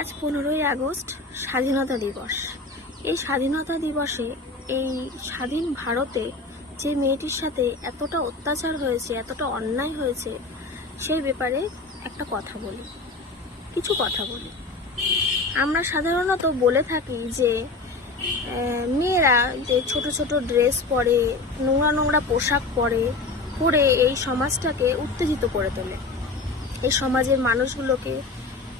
আজ পনেরোই আগস্ট স্বাধীনতা দিবস। এই স্বাধীনতা দিবসে এই স্বাধীন ভারতে যে মেয়েটির সাথে এতটা অত্যাচার হয়েছে, এতটা অন্যায় হয়েছে, সেই ব্যাপারে একটা কথা বলি। কিছু কথা বলি। আমরা সাধারণত বলে থাকি যে মেয়েরা যে ছোট ছোট ড্রেস পরে, নোংরা নোংরা পোশাক পরে পরে এই সমাজটাকে উত্তেজিত করে তোলে। এই সমাজের মানুষগুলোকে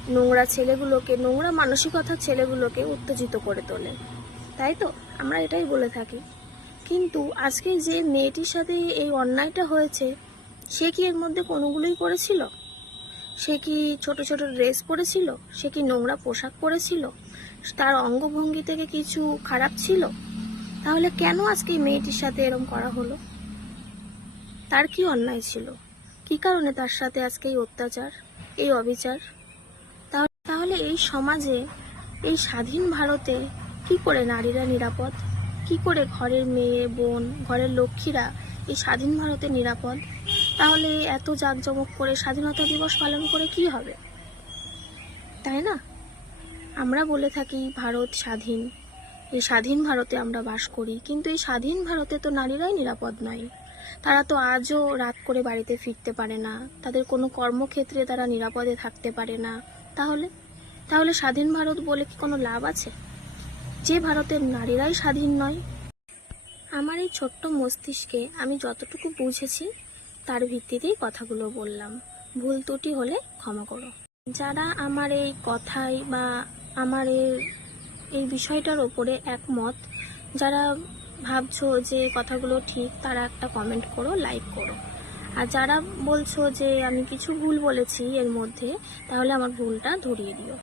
নোংরা ছেলেগুলোকে, নোংরা মানসিকতার ছেলেগুলোকে উত্তেজিত করে তোলে। তাই তো? আমরা এটাই বলে থাকি। কিন্তু আজকে যে মেয়েটির সাথে এই অন্যায়টা হয়েছে, সে কি এর মধ্যে কোনোগুলোই করেছিল সে কি ছোট ছোট ড্রেস পরেছিল? সে কি নোংরা পোশাক পরেছিল? তার অঙ্গভঙ্গি থেকে কিছু খারাপ ছিল? তাহলে কেন আজকে মেয়েটির সাথে এরম করা হলো? তার কি অন্যায় ছিল? কি কারণে তার সাথে আজকে এই অত্যাচার, এই অবিচার? তাহলে এই সমাজে, এই স্বাধীন ভারতে কি করে নারীরা নিরাপদ? কি করে ঘরের মেয়ে, বোন, ঘরের লক্ষ্মীরা এই স্বাধীন ভারতে নিরাপদ? তাহলে এত জাঁকজমক করে স্বাধীনতা দিবস পালন করে কি হবে? তাই না? আমরা বলে থাকি, ভারত স্বাধীন। এই স্বাধীন ভারতে আমরা বাস করি, কিন্তু এই স্বাধীন ভারতে তো নারীরাই নিরাপদ নয়। তারা তো আজও রাত করে বাড়িতে ফিরতে পারে না। তাদের কোনো কর্মক্ষেত্রে তারা নিরাপদে থাকতে পারে না। তাহলে? তাহলে স্বাধীন ভারত বলে কি কোনো লাভ আছে? যে ভারতের নারীরাই স্বাধীন নয়। আমার এই ছোট্ট মস্তিষ্কে আমি যতটুকু বুঝেছি, তার ভিত্তিতেই কথাগুলো বললাম। ভুল ত্রুটি হলে ক্ষমা করো। যারা আমার এই কথায় বা আমার এই বিষয়টার ওপরে একমত, যারা ভাবছ যে কথাগুলো ঠিক, তারা একটা কমেন্ট করো লাইক করো। আর যারা বলছো যে আমি কিছু ভুল বলেছি এর মধ্যে, তাহলে আমার ভুলটা ধরিয়ে দিও।